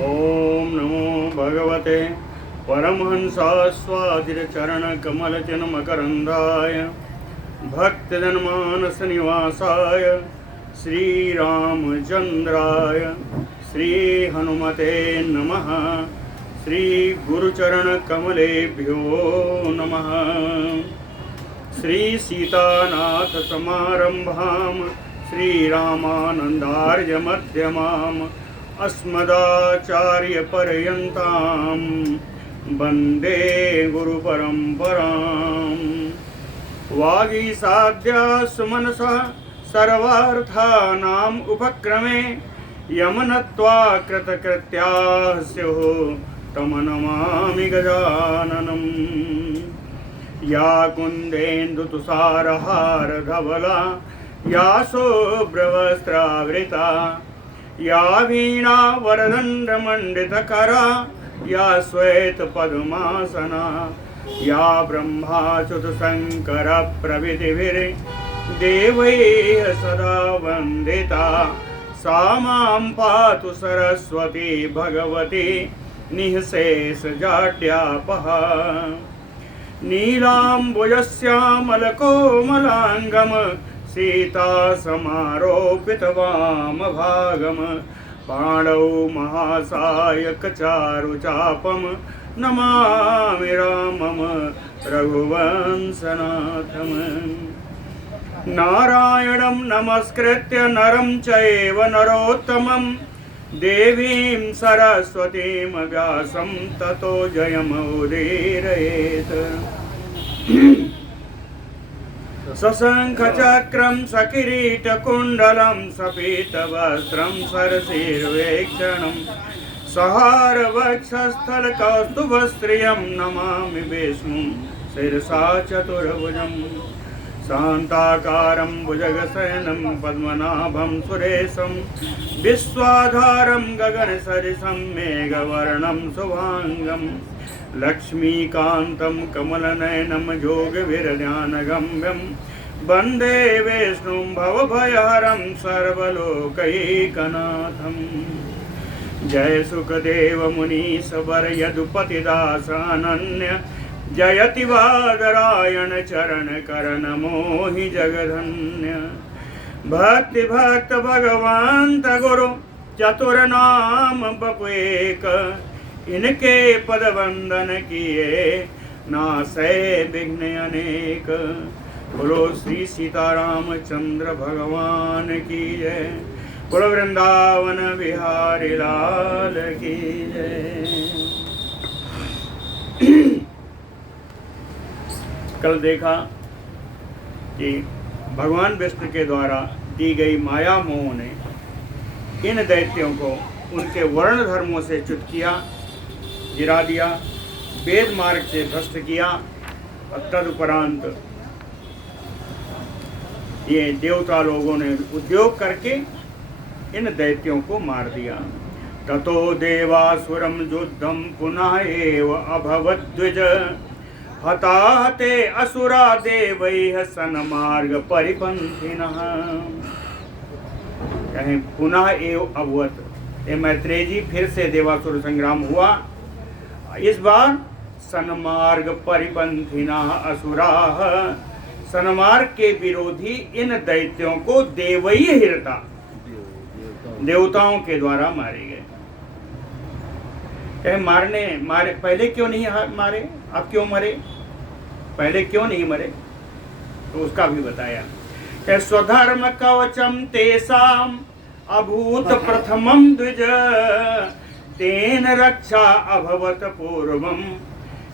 ओम नमो भगवते परमहंसास्वादिरचरणकमलजनमकरन्दाय भक्तजनमानसनिवासाय श्रीरामचन्द्राय श्रीहनुमते नमः। श्रीगुरुचरणकमलेभ्यो नमः। श्रीसीतानाथसमारम्भां श्रीरामानन्दार्यमध्यमाम् अस्मदाचार्यपर्यन्तां वन्दे गुरुपरम्पराम्। वागीसाद्या सुमनसः सर्वार्थानाम् उपक्रमे यमनत्वा कृतकृत्याः स्युः तं नमामि गजाननम्। या कुन्देन्दुतुषारहारधवला या शुभ्रवस्त्रावृता या वीणा वरदण्डमण्डितकरा या श्वेतपद्मासना या ब्रह्माच्युतशङ्करप्रभृतिभिर्देवैः सदा वन्दिता सा मां पातु सरस्वती भगवती निःशेषजाड्यापहा। नीलाम्बुजश्यामलकोमलाङ्गम् सीतासमारोपितवामभागम् पाणौ महासायकचारुचापं नमामि रामं रघुवंशनाथम्। नारायणं नमस्कृत्य नरं चैव नरोत्तमं देवीं सरस्वतीं व्यासं ततो जयमुदीरयेत्। सशङ्खचक्रं सकिरीटकुण्डलं सपीतवस्त्रं सरसीर्वेक्षणं सहारवक्षस्थलकौस्तुभस्त्रियं नमामि विष्णुं शिरसा चतुर्भुजं। शान्ताकारं भुजगशयनं पद्मनाभं सुरेशं विश्वाधारं गगनसरिसं मेघवर्णं शुभाङ्गं लक्ष्मीकान्तं कमलनयनं योगविरध्यानगम्यं वन्दे विष्णुं भवभयहरं सर्वलोकैकनाथम्। जय सुखदेव मुनीश्वर यदुपतिदासानन्य जयति बादरायण चरण करण मोहि जगधन्य। भक्ति भक्त भगवंत गुरु चतुर नाम बपुएक इनके पद वंदन किए नासै विघ्न अनेक। बोलो श्री सीतारामचंद्र भगवान की जय। बोलो वृंदावन बिहारी लाल की जय। कल देखा कि भगवान विष्णु के द्वारा दी गई माया मोह ने इन दैत्यों को उनके वर्ण धर्मों से च्युत किया, गिरा दिया, वेद मार्ग से भ्रष्ट किया और तदुपरांत ये देवता लोगों ने उद्योग करके इन दैत्यों को मार दिया। ततो देवासुरम युद्धम पुनः एव अभवद्विज हताहते असुरा देवैः सन्मार्ग परिपन्थिनः। कहें पुनः एव अभवत, ये मैत्रेय जी फिर से देवासुर संग्राम हुआ। इस बार सन्मार्ग परिपन्थिनः असुराः, सन्मार्ग के विरोधी इन दैत्यों को देवैः हृता, देवताओं के द्वारा मारे गए। मारे पहले क्यों नहीं मारे, अब क्यों मरे, पहले क्यों नहीं मरे, तो उसका भी बताया कि स्वधर्म कवचम तेषाम अभूत प्रथमम द्विज तेन रक्षा अभवत पूर्वम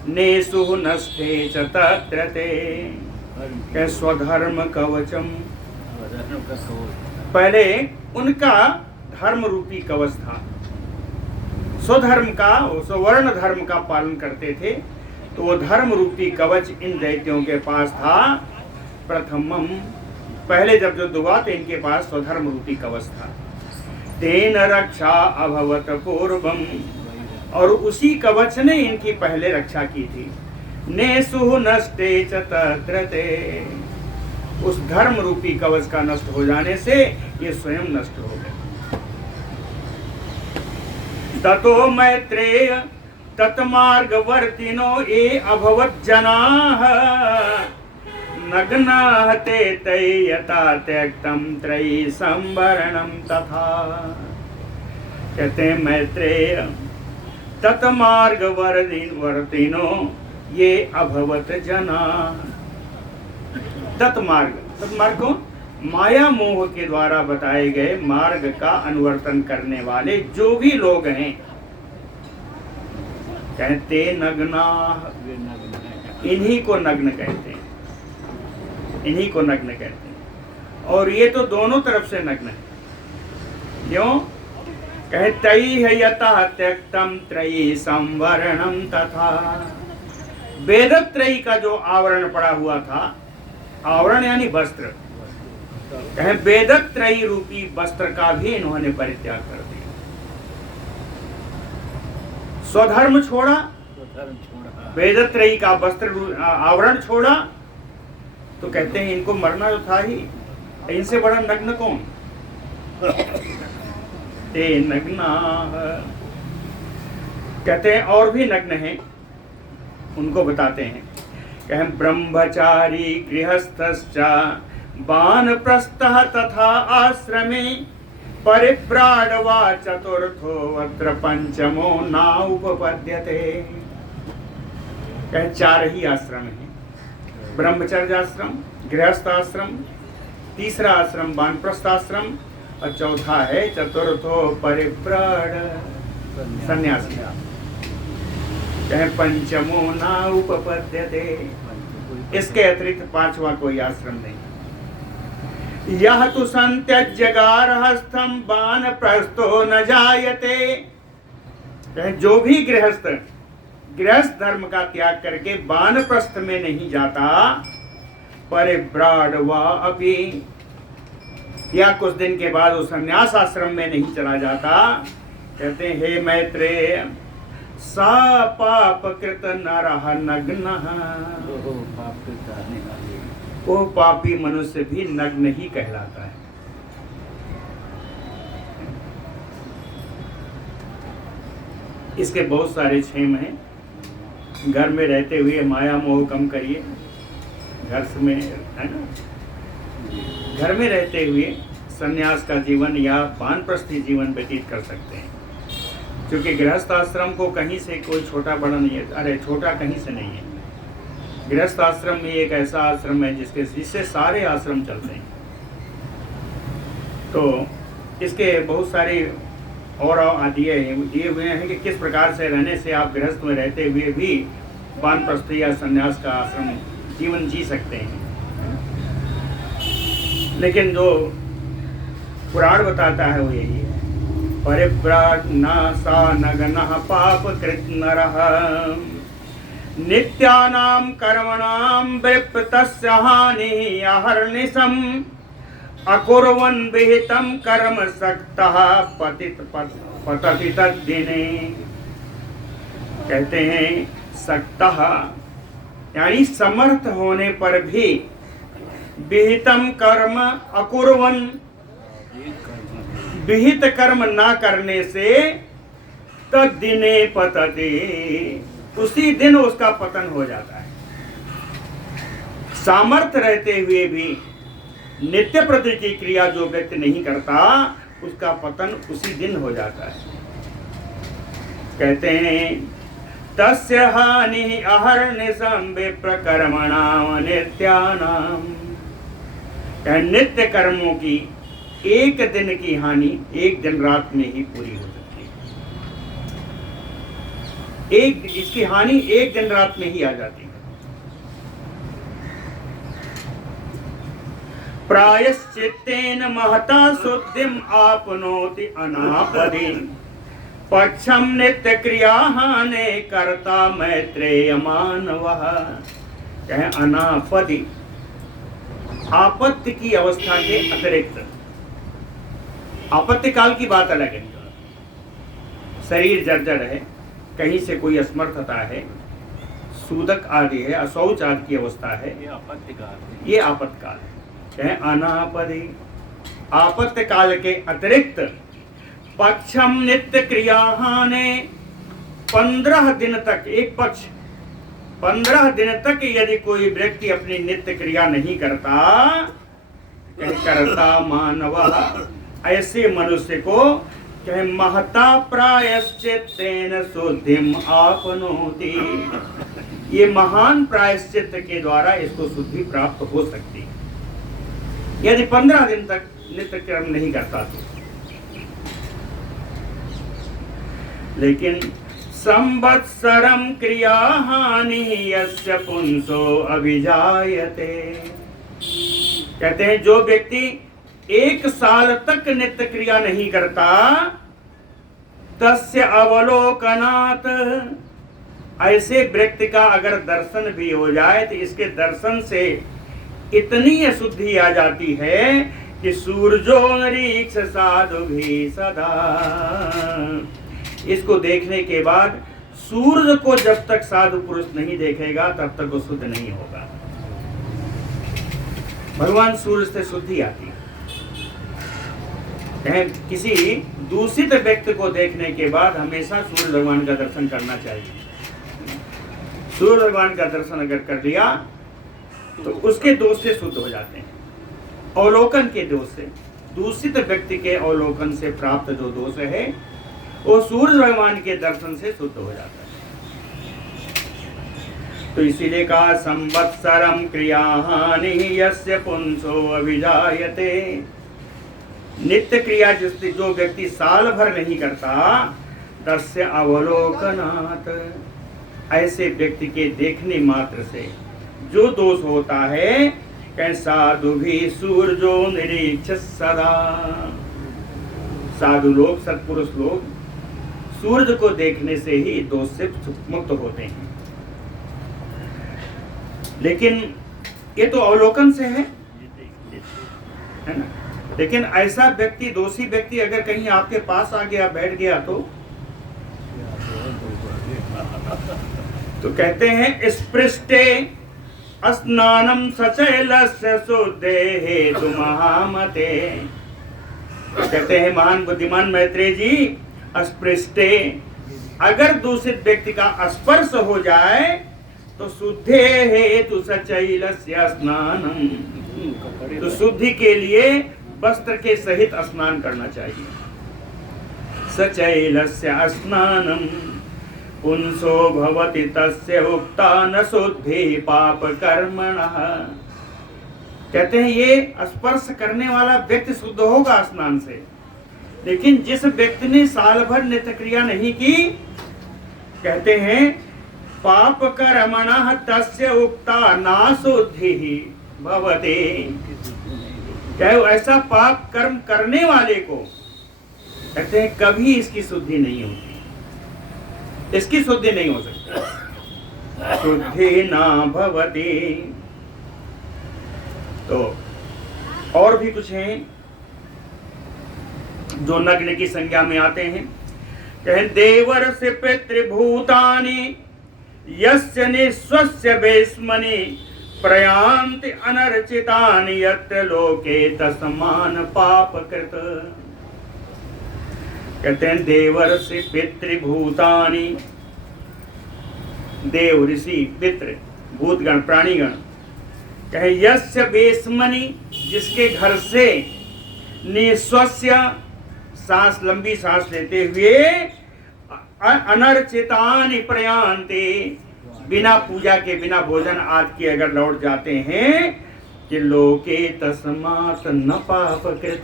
नेसु नष्टे च तत्र ते। कि स्वधर्म कवचम, पहले उनका धर्म रूपी कवच था, स्वधर्म का, स्वर्ण धर्म का पालन करते थे, तो वो धर्म रूपी कवच इन दैत्यों के पास था। प्रथमम, पहले जब युद्ध हुआ तो इनके पास स्वधर्म रूपी कवच था। तेन रक्षा अभवत पूर्वम, और उसी कवच ने इनकी पहले रक्षा की थी। नेसु नष्टे च तत्र ते, उस धर्म रूपी कवच का नष्ट हो जाने से ये स्वयं नष्ट हो गए। ततो मैत्रेय तत्मार्गवर्तिनो ये अभवत् जनाः नग्नाः ते तै यथा त्यक्तं त्रयी संवरणं तथा। कहते हैं मैत्रेय तत्मार्गवर्तिनो ये अभवत् जना। तत्मार्ग को माया मोह के द्वारा बताए गए मार्ग का अनुवर्तन करने वाले जो भी लोग हैं, कहते नग्ना, इन्हीं को नग्न कहते हैं, इन्हीं को नग्न कहते हैं। और ये तो दोनों तरफ से नग्न है। क्यों? कहे तई है यतः त्यक्तम त्रयी संवरणम तथा। वेदत्रयी का जो आवरण पड़ा हुआ था, आवरण यानी वस्त्र, कहे वेदत्रयी रूपी वस्त्र का भी इन्होंने परित्याग कर दिया। स्वधर्म छोड़ा, वेदत्रयी का वस्त्र आवरण छोड़ा, तो कहते हैं इनको मरना तो था ही, इनसे बड़ा नग्न कौन? ते नग्ना। कहते हैं और भी नग्न हैं, उनको बताते हैं। कहें ब्रह्मचारी गृहस्थश्च वानप्रस्थः तथा आश्रमे परिव्राड वा चतुर्थो अत्र पंचमो न उपपद्यते। कहें चार ही आश्रम हैं, ब्रह्मचर्य आश्रम, गृहस्थ आश्रम, तीसरा आश्रम वानप्रस्थ आश्रम, और चौथा है चतुर्थो परिव्राड सन्यासी। कहे पंचमो न उपपद्यते, इसके अतिरिक्त पांचवा कोई आश्रम नहीं। यह तो संत्यज्य गारहस्थम वानप्रस्थो न जायते। कहे जो भी गृहस्थ धर्म का त्याग करके वानप्रस्थ में नहीं जाता, परिव्राड वा अपि, या कुछ दिन के बाद वो संन्यास आश्रम में नहीं चला जाता, कहते हैं हे मैत्रेय सा पाप कृत नरः नग्नः। वो पापी मनुष्य भी नग्न ही कहलाता है। इसके बहुत सारे क्षेम हैं। घर में रहते हुए माया मोह कम करिए, घर में है ना, घर में रहते हुए संन्यास का जीवन या वानप्रस्थी जीवन व्यतीत कर सकते हैं। क्योंकि गृहस्थ आश्रम को कहीं से कोई छोटा बड़ा नहीं है, अरे छोटा कहीं से नहीं है। गृहस्थ आश्रम में एक ऐसा आश्रम है जिससे सारे आश्रम चलते हैं। तो इसके बहुत सारे और दिए हुए हैं कि किस प्रकार से रहने से आप गृहस्थ में रहते हुए भी वानप्रस्थी या संन्यास का आश्रम जीवन जी सकते हैं। लेकिन जो पुराण बताता है वो यही है, परिव्राट न सा नग्नः पाप कृत नरः नित्यानां कर्मणां विप्रतस्य हानिः अहर्निशम् अकुर्वन् विहितं कर्म सक्तः पतति तद्दिने। कहते हैं सक्तः यानी समर्थ होने पर भी विहितम कर्म अकुर्वन्, विहित कर्म ना करने से तद्दिने पतते, उसी दिन उसका पतन हो जाता है। सामर्थ्य रहते हुए भी नित्य प्रति की क्रिया जो व्यक्ति नहीं करता, उसका पतन उसी दिन हो जाता है। कहते हैं तस्य हानि अहर्निशं विप्रकर्मणां नित्यानां। नित्य कर्मों की एक दिन की हानि एक दिन रात में ही पूरी हो सकती है। इसकी हानि एक दिन रात में ही आ जाती है। प्रायश्चित्तेन महता शुद्धिम आपनोति अनापदि पक्षम नित्य क्रिया हाने कर्ता मैत्रेय मानवः। कहें अनापदि, आपत्ति की अवस्था के अतिरिक्त। आपत्ति काल की बात अलग है, शरीर जर्जर है, कहीं से कोई असमर्थता है, सूदक आदि है, अशौच आदि की अवस्था है, ये आपत्तिकाल है। अनापदि, आपत्ति काल के अतिरिक्त पक्षम नित्य क्रिया हाने 15 दिन तक, एक पक्ष 15 दिन तक यदि कोई व्यक्ति अपनी नित्य क्रिया नहीं करता मानव, ऐसे मनुष्य को कहे महता प्रायश्चित्तेन शुद्धिम आपनोति, ये महान प्रायश्चित के द्वारा इसको शुद्धि प्राप्त हो सकती है यदि 15 दिन तक नित्य कर्म नहीं करता तो। लेकिन संवत्सरम क्रिया हानि यस्य पुंसो अभिजायते, कहते हैं जो व्यक्ति 1 साल तक नित्य क्रिया नहीं करता, तस्य अवलोकनात्, ऐसे व्यक्ति का अगर दर्शन भी हो जाए तो इसके दर्शन से इतनी अशुद्धि आ जाती है कि सूर्यो निरीक्ष साधु भी सदा, इसको देखने के बाद सूर्य को जब तक साधु पुरुष नहीं देखेगा तब तक वो शुद्ध नहीं होगा। भगवान सूर्य से शुद्धि आती है। किसी दूषित व्यक्ति को देखने के बाद हमेशा सूर्य भगवान का दर्शन करना चाहिए। सूर्य भगवान का दर्शन अगर कर लिया तो उसके दोष से शुद्ध हो जाते हैं। अवलोकन के दोष से, दूषित व्यक्ति के अवलोकन से प्राप्त जो दोष है वो सूर्य भगवान के दर्शन से शुद्ध हो जाता है। तो इसीलिए कहा संवत्सरम क्रिया हानि यस्य पुंसो अभिजायते, नित्य क्रिया जिससे जो व्यक्ति साल भर नहीं करता, तस्य अवलोकनात्, ऐसे व्यक्ति के देखने मात्र से जो दोष होता है, साधु भी सूर्यो निरीक्ष सदा, साधु लोग सत्पुरुष लोग सूर्य को देखने से ही दोष से मुक्त होते हैं। लेकिन ये तो अवलोकन से है ना। लेकिन ऐसा व्यक्ति, दोषी व्यक्ति अगर कहीं आपके पास आ गया, बैठ गया तो कहते हैं स्पृष्टे स्नानम सचैलस्य शुद्धे हेतु महामते, कहते हैं महान बुद्धिमान मैत्रेय जी, स्पृष्टे, अगर दूषित व्यक्ति का स्पर्श हो जाए तो शुद्धे हेतु सचैलस्य स्नानम, तो शुद्धि के लिए वस्त्र के सहित स्नान करना चाहिए। सचैलस्य स्नानम पुंसो भवति तस्य उक्ता न शुद्धि पाप कर्मणः, कहते हैं ये स्पर्श करने वाला व्यक्ति शुद्ध होगा स्नान से। लेकिन जिस व्यक्ति ने साल भर नित्य क्रिया नहीं की, कहते हैं पाप कर्मणः तस्य उक्ता न शुद्धि भवति, चाहे ऐसा पाप कर्म करने वाले को कहते हैं कभी इसकी शुद्धि नहीं होती, इसकी शुद्धि नहीं हो सकती, शुद्धि ना भवति। तो और भी कुछ हैं जो नग्न की संज्ञा में आते हैं। कहें देवर से पितृभूतानि यस्य निस्वस्य वेश्मनि प्रयान्ति अनर्चितानि यत्र लोके तस्मान पाप कृत, कहते हैं देवर से पितृभूतानि, देव ऋषि पितृ भूतगण प्राणीगण, कहे यस्य वेश्मनि, जिसके घर से निस्वस्य, सांस लंबी सांस लेते हुए, अनर्चितानि प्रयान्ति, बिना पूजा के बिना भोजन आदि के अगर लौट जाते हैं, कि लोके तस्मात् न पाप कृत,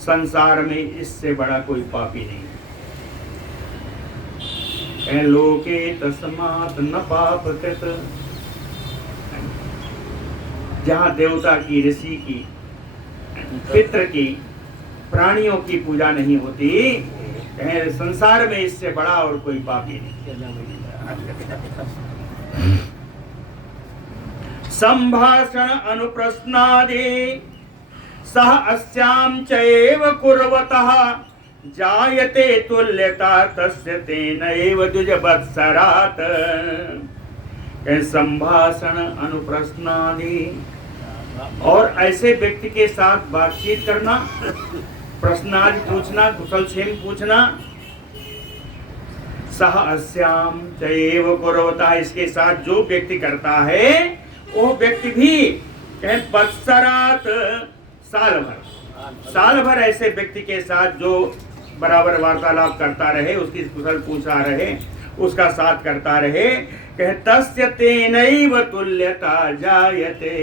संसार में इससे बड़ा कोई पापी नहीं। लोके तस्मात् न पाप कृत, जहाँ देवता की, ऋषि की, पितृ की, प्राणियों की पूजा नहीं होती, संसार में इससे बड़ा और कोई पापी नहीं। संभाषण अनुप्रश्नादि सह अस्याम चैव कुर्वतः जायते तुल्यता तस्य तेनैव द्विजवत्सरात्, संभाषण अनुप्रश्नादि, और ऐसे व्यक्ति के साथ बातचीत करना, प्रश्नादि पूछना, कुशल क्षेम पूछना। सह अस्याम चैव कुर्वता, इसके साथ जो व्यक्ति करता है वो व्यक्ति भी वत्सरात साल भर ऐसे व्यक्ति के साथ जो बराबर वार्तालाप करता रहे, उसकी कुशल पूछा रहे, उसका साथ करता रहे, कहे तस्य तेनैव तुल्यता जायते,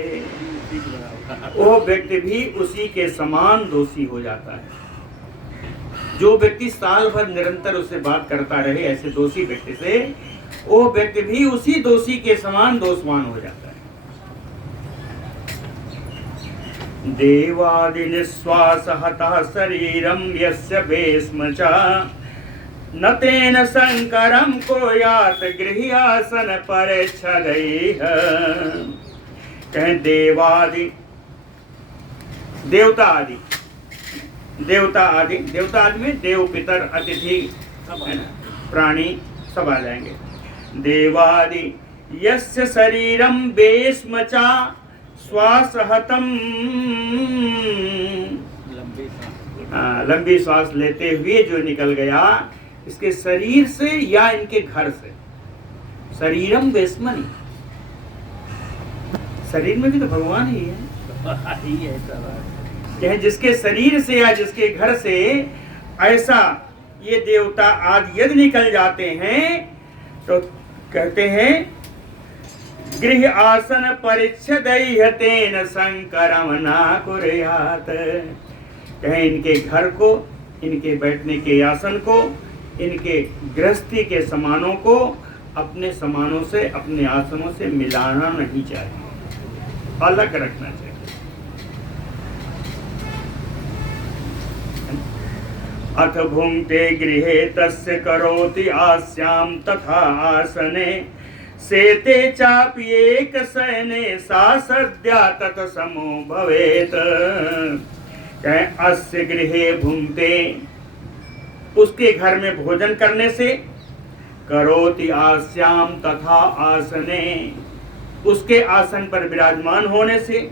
वो व्यक्ति भी उसी के समान दोषी हो जाता है। जो व्यक्ति साल भर निरंतर उससे बात करता रहे ऐसे दोषी व्यक्ति से, वो व्यक्ति भी उसी दोषी के समान दोषवान हो जाता है। देवादि निश्वास हतः शरीरम यस्य भस्म च न तेन शंकरम को यात गृह्यासन परिच्छदैः। कहें देवादि, देवता आदि, देवता आदि, देवता आदि में देव पितर अतिथि प्राणी सब आ जाएंगे। देवादि यस्य शरीरम भस्म च श्वासहतम, लंबी श्वास लेते हुए जो निकल गया इसके शरीर से या इनके घर से। शरीरम भस्मनि, शरीर में भी तो भगवान ही है। जिसके शरीर से या जिसके घर से ऐसा ये देवता आदि यदि निकल जाते हैं तो कहते हैं गृह आसन परिच्छदैः तेन शंकरम न कुर्यात। कहें इनके घर को, इनके बैठने के आसन को, इनके गृहस्थी के सामानों को अपने सामानों से, अपने आसनों से मिलाना नहीं चाहिए, अलग रखना चाहिए। अथ भुंक्ते गृहे तस्य करोति आस्याम तथा आसने सेते चाप्येक शयने सा सद्या तत्समो भवेत। कहें अस्य गृहे भुंक्ते, उसके घर में भोजन करने से, करोति आस्याम तथा आसने, उसके आसन पर विराजमान होने से,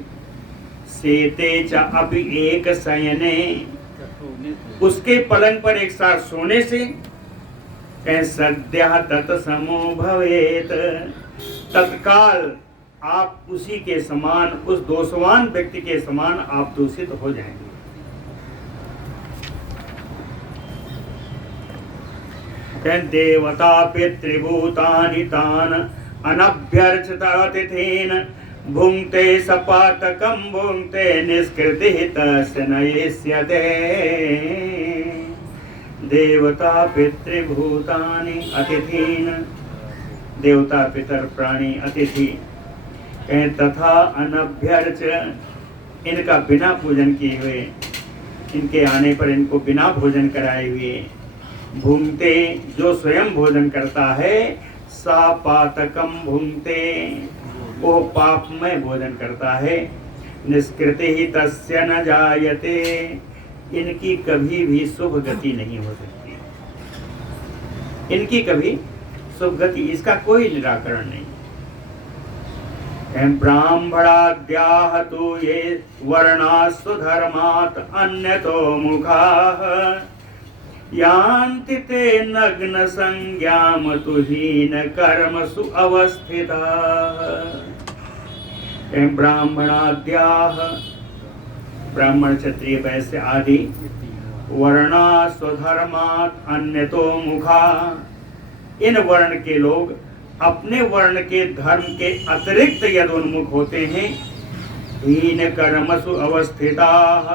सेते च अपयेक शयने, उसके पलंग पर एक साथ सोने से, सद्यः तत्समो भवेत, तत्काल आप उसी के समान, उस दोषवान व्यक्ति के समान आप दूषित हो जाएंगे। देवता पितृभूतानि तान अनभ्यर्चित अतिथीन भुंक्ते सपातकं भुंक्ते निष्कृतिः तस्य न येष्यते। देवता पितृभूतानि अतिथीन, देवता पितर प्राणी अतिथि। कहें तथा अनभ्यर्च, इनका बिना पूजन किए हुए, इनके आने पर इनको बिना भोजन कराए हुए। भुंक्ते, जो स्वयं भोजन करता है, सा पातकम भुंक्ते, वो पापमय भोजन करता है। निष्कृति ही तस्य न जायते, इनकी कभी भी शुभ गति नहीं हो सकती, इनकी कभी शुभ गति, इसका कोई निराकरण नहीं। ब्राह्मणाद्याः तु ये वर्णास्तु धर्मात् अन्यतो मुखाः यान्ति ते नग्न संज्ञाम तु हीन कर्मसु अवस्थिताः। ब्राह्मणाद्याः, ब्राह्मण क्षत्रिय वैश्य आदि, वर्णा स्वधर्मात् अन्यतो मुखा, इन वर्ण के लोग अपने वर्ण के धर्म के अतिरिक्त यदि उन्मुख होते हैं, हीन कर्मसु अवस्थिताः,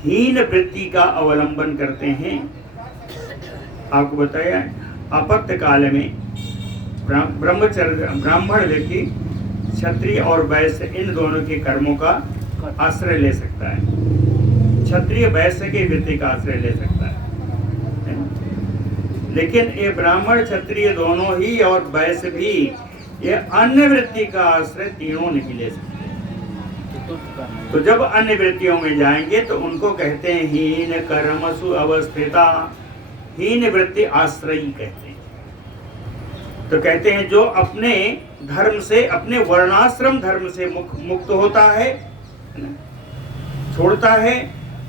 हीन वृत्ति का अवलंबन करते हैं। आपको बताया अपत्य काल में ब्राह्मण व्यक्ति क्षत्रिय और वैश्य इन दोनों के कर्मों का आश्रय ले सकता है, क्षत्रिय वैश्य की वृत्ति का आश्रय ले सकता है। लेकिन ये ब्राह्मण क्षत्रिय दोनों ही और वैश्य भी ये अन्य वृत्ति का आश्रय तीनों नहीं ले सकते। तो जब अन्य वृत्तियों में जाएंगे तो उनको कहते हैं हीन कर्मसु अवस्थिता, हीन वृत्ति आश्रयी कहते हैं। तो कहते हैं जो अपने धर्म से, अपने वर्णाश्रम धर्म से मुक्त होता है, छोड़ता है,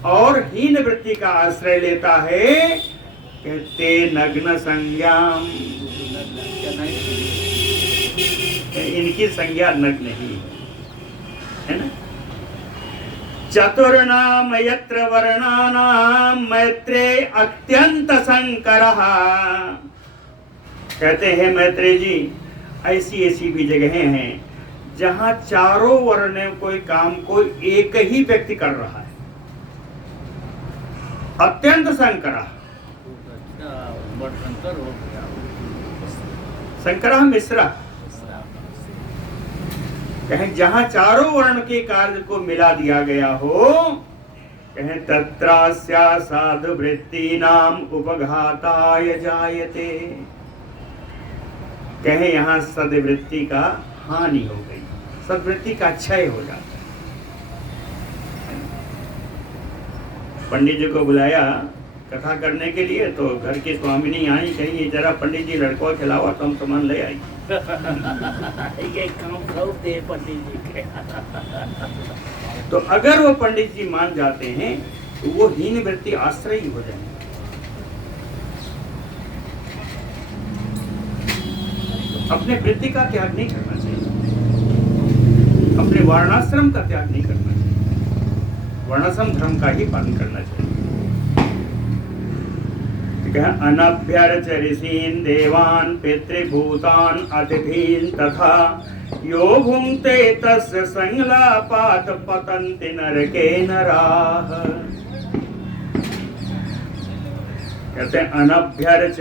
और हीन वृत्ति का आश्रय लेता है, कहते नग्न संज्ञाम, इनकी संज्ञा नग्न ही है ना। चतुर्नाम यत्र वर्णानाम मैत्रेय अत्यंत संकरः, कहते हैं मैत्रेय जी ऐसी ऐसी भी जगहें हैं जहां चारों वर्ण कोई काम को एक ही व्यक्ति कर रहा है। अत्यंत संकरः, संकरः मिश्रा, कहें जहां चारों वर्ण के कार्य को मिला दिया गया हो, कहें तत्रास्या साधु वृत्ति नाम उपघाताय जायते, कहें यहां सद्वृत्ति का हानि हो गई, सद्वृत्ति का क्षय हो जाता है। पंडित जी को बुलाया कथा करने के लिए, तो घर की स्वामिनी आई, कहीं जरा पंडित जी लड़कों खिलावा तो हम सामान ले आई। ये काम करते पंडित जी के। तो अगर वो पंडित जी मान जाते हैं तो वो हीन वृत्ति आश्रय हो जाएंगे। तो अपने वृत्ति का त्याग नहीं करना चाहिए, अपने वर्णाश्रम का त्याग नहीं करना चाहिए, वर्णाश्रम धर्म का ही पालन करना चाहिए। अनभ्यर्च ऋषीन् देवान् पितृभूतान् अतिथीन् तथा यो भुङ्क्ते तस्य संलापात् पतन्ति नरके नराः। कहते हैं अनभ्यर्च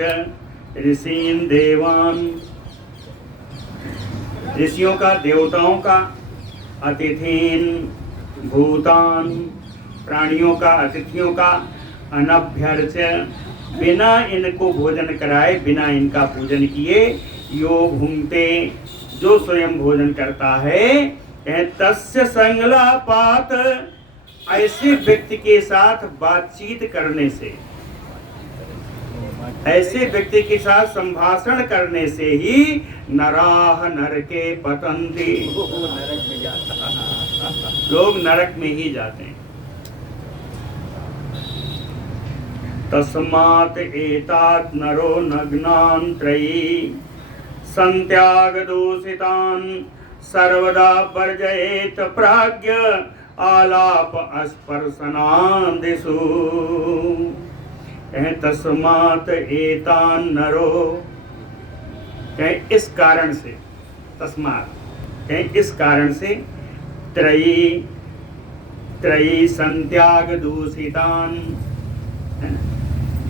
ऋषीन् देवान्, ऋषियों का, देवताओं का, अतिथीन् भूतान्, प्राणियों का, अतिथियों का, अनभ्यर्च बिना इनको भोजन कराए, बिना इनका पूजन किए, यो भुङ्क्ते जो स्वयं भोजन करता है, तस्य संलापात ऐसे व्यक्ति के साथ बातचीत करने से, ऐसे व्यक्ति के साथ संभाषण करने से ही नराह नरके पतन्ति, लोग नरक में ही जाते हैं। तस्मात् एतात् नरो नग्नान् त्रयी संत्याग दूषितान् सर्वदा वर्जयेत प्राज्ञ आलाप स्पर्शनादिषु। तस्मात् एतान् नरो, इस कारण से, तस्मात् इस कारण से, त्रयी त्रयी संत्याग दूषितान्,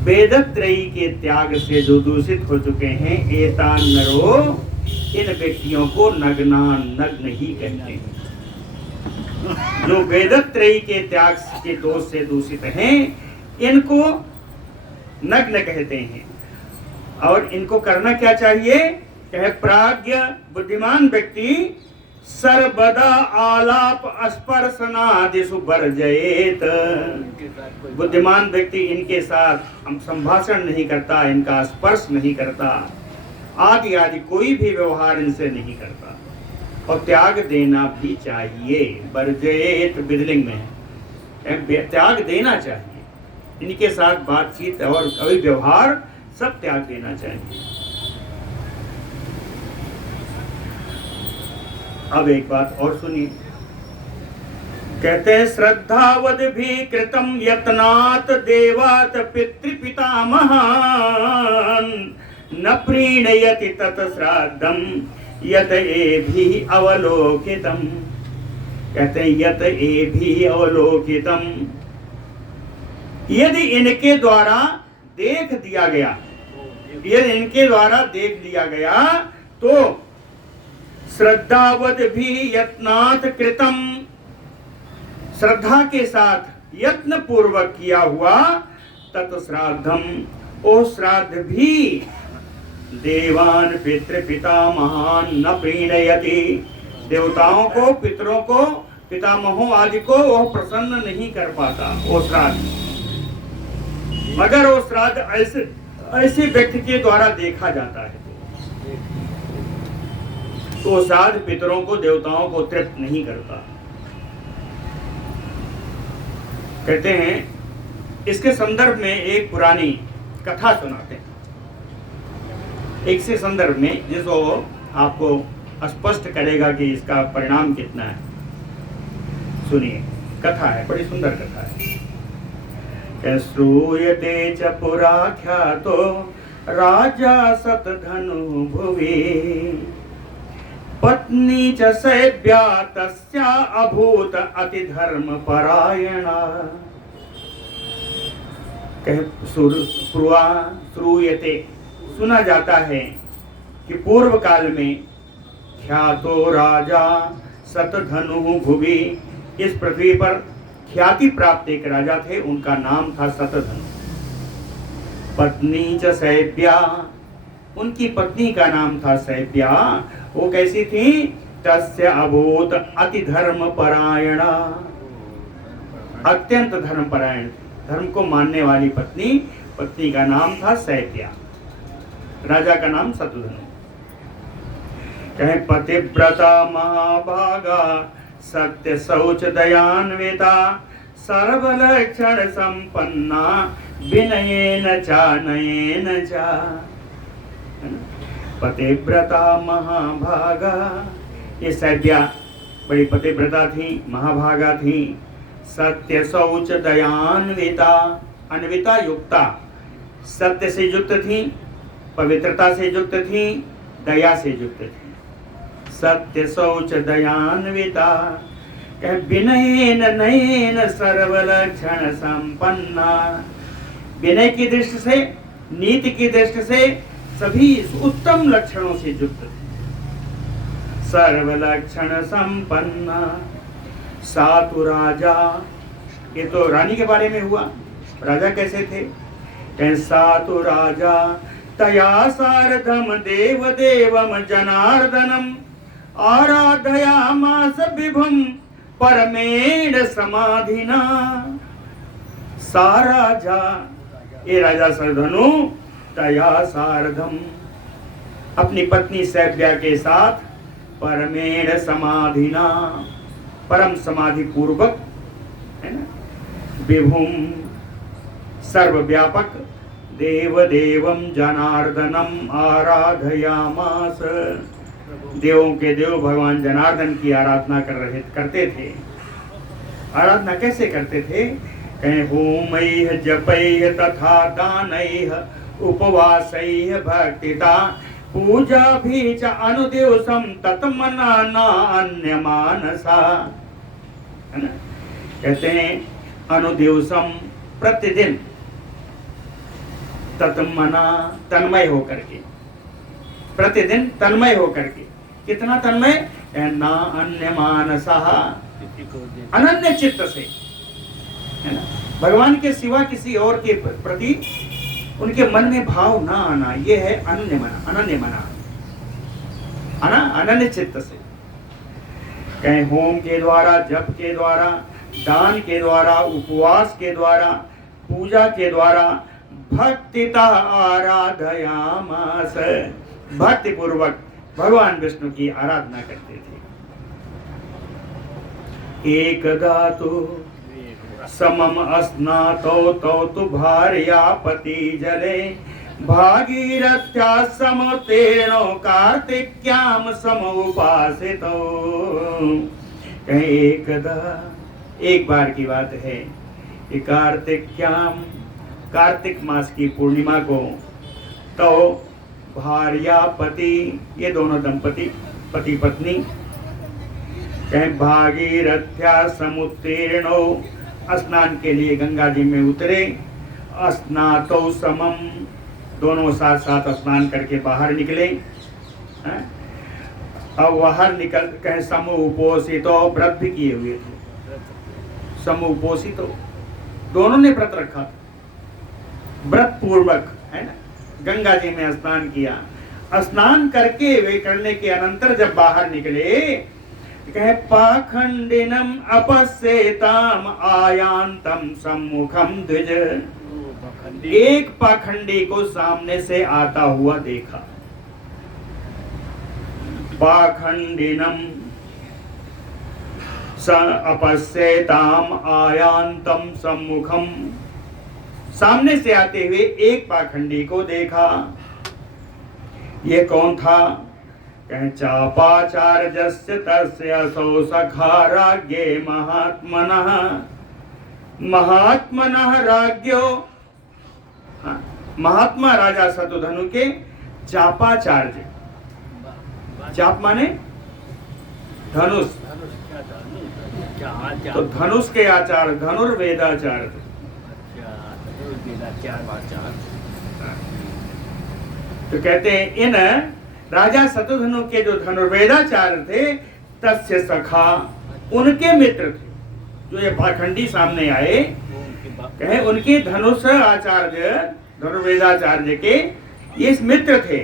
वेदत्रयी के त्याग से जो दूषित हो चुके हैं, एतान नरो, इन व्यक्तियों को नग्नान, नग्न ही कहते हैं। जो वेदत्रयी के त्याग के दोष से दूषित हैं, इनको नग्न कहते हैं। और इनको करना क्या चाहिए? कहे प्राज्ञ, बुद्धिमान व्यक्ति सर्वदा आलाप स्पर्शनादिषु वर्जयेत, बुद्धिमान व्यक्ति इनके साथ हम संभाषण नहीं करता, इनका स्पर्श नहीं करता, आदि आदि कोई भी व्यवहार इनसे नहीं करता। और त्याग देना भी चाहिए, वर्जयेत विधिलिंग में है, त्याग देना चाहिए, इनके साथ बातचीत और कोई व्यवहार सब त्याग देना चाहिए। अब एक बात और सुनिए, कहते हैं श्रद्धावद भी कृतम यत्नात् देवात् पितृपितामहान् न प्रीणयति तत् श्राद्धम यत एभिः अवलोकितम। कहते हैं यत एभिः अवलोकितम, यदि इनके द्वारा देख दिया गया, यदि इनके द्वारा देख दिया गया तो श्रद्धावद भी यत्नात् कृतम, श्रद्धा के साथ यत्न पूर्वक किया हुआ, तत् श्राद्धम, ओ श्राद्ध भी देवान पितृ पितामहान न प्रीणयति, देवताओं को, पितरों को, पितामहों आदि को वह प्रसन्न नहीं कर पाता वो श्राद्ध। मगर वो श्राद्ध ऐसे व्यक्ति के द्वारा देखा जाता है तो श्राद्ध पितरों को, देवताओं को तृप्त नहीं करता। कहते हैं इसके संदर्भ में एक पुरानी कथा सुनाते हैं, एक से संदर्भ में जिसको आपको स्पष्ट करेगा कि इसका परिणाम कितना है। सुनिए, कथा है, बड़ी सुंदर कथा है। श्रूयते च पुराख्यातो राजा सतधनु भुवि पत्नी च सैव्या तस्या अभूत अति धर्म परायणा। श्रूयते सुना जाता है कि पूर्व काल में ख्यातो राजा सतधनु भुवि, इस पृथ्वी पर ख्याति प्राप्त एक राजा थे, उनका नाम था सतधनु। पत्नी च सैव्या, उनकी पत्नी का नाम था सैव्या। वो कैसी थी? तस्य अभूत अति धर्म परायणा, अत्यंत धर्म परायण, धर्म को मानने वाली पत्नी। पत्नी का नाम था सैव्या, राजा का नाम सतधनु। कहे पतिव्रता महाभागा सत्य शौच दयान्विता सर्वलक्षण संपन्ना विनयेन चा नयेन चा। पतिव्रता महाभागा, ये सैव्या बड़ी पतिव्रता थी, महाभागा थी। सत्य शौच दयान्विता, अन्विता युक्ता, सत्य से युक्त थी, पवित्रता से युक्त थी, दया से युक्त थी। सत्य शौच दयान्विता। विनयेन नयेन सर्वलक्षण संपन्ना, विनय की दृष्टि से, नीति की दृष्टि से सभी उत्तम लक्षणों से युक्त थी। सर्वलक्षण संपन्ना। सातु राजा, ये तो रानी के बारे में हुआ, राजा कैसे थे? सातु राजा तया सार्धम देव देवम जनार्दनम आराधयामास विभुम परमेण समाधिना। साराजा, ये राजा सरधनु तया सार्धम, अपनी पत्नी सैव्या के साथ परमेण समाधिना, परम समाधि पूर्वक, है ना, विभुम सर्वव्यापक, देव देवम जनार्दनम आराधयामास, देवों के देव भगवान जनार्दन की आराधना करते थे। आराधना कैसे करते थे? कहें होमैः जपैः तथा दानैः उपवासैः भक्तिता पूजा भी च अनुदिवसम तत्मना न अन्य मानसा। है ना, कहते हैं अनुदिवसम, प्रतिदिन, तत्मना तन्मय होकर के, प्रतिदिन तन्मय होकर के। कितना तन्मय? ना अन्य मानसा, अनन्य चित्त से, है ना, भगवान के सिवा किसी और के प्रति उनके मन में भाव ना आना, ये है अनन्य मना, अनन्य मना, अनन्य चित्त से। कहीं होम के द्वारा, जप के द्वारा, दान के द्वारा, उपवास के द्वारा, पूजा के द्वारा, भक्तिता आराधयामास, भक्ति पूर्वक भगवान विष्णु की आराधना करते थे। एकदा तो समम अस्नातो तो तु भार्या पति जले भागीरथ्या समतेनो कार्तिक्याम समुपासितो। कहीं एकदा, एक बार की बात है कि कार्तिक्याम, कार्तिक मास की पूर्णिमा को, तो भार्या पति, ये दोनों दंपति, पति पत्नी, कहीं भागीरथ्या समुत्तीर्णो, स्नान के लिए गंगा जी में उतरे। स्नातो समम, दोनों साथ साथ स्नान करके बाहर निकले। अब बाहर निकल कहीं समुपोषितो, व्रत भी किए हुए थे। समुपोषितो, दोनों ने व्रत रखा था, व्रत पूर्वक, है ना, गंगा जी में स्नान किया। स्नान करके वे करने के अनंतर जब बाहर निकले, कहे पाखंडिनम अपस्येताम आयांतम सम्मुखम द्विज, एक पाखंडी को सामने से आता हुआ देखा। पाखंडिनम, अपश्यताम आयांतम सम्मुखम, सामने से आते हुए एक पाखंडी को देखा। ये कौन था? कहें चापाचार्यस्य तस्य असौ सखा राज्ञे महात्मनः, महात्मनः राज्ञो, महात्मा राजा शतधनु के चापाचार्य, चाप माने धनुष, तो धनुष के आचार्य धनुर्वेदाचार्य। तो कहते हैं इन राजा शतधनु के जो धनुर्वेदाचार्य थे, तस्य सखा, उनके मित्र थे। जो ये पाखंडी सामने आए, कहे उनके धनुष आचार्य धनुर्वेदाचार्य के ये मित्र थे।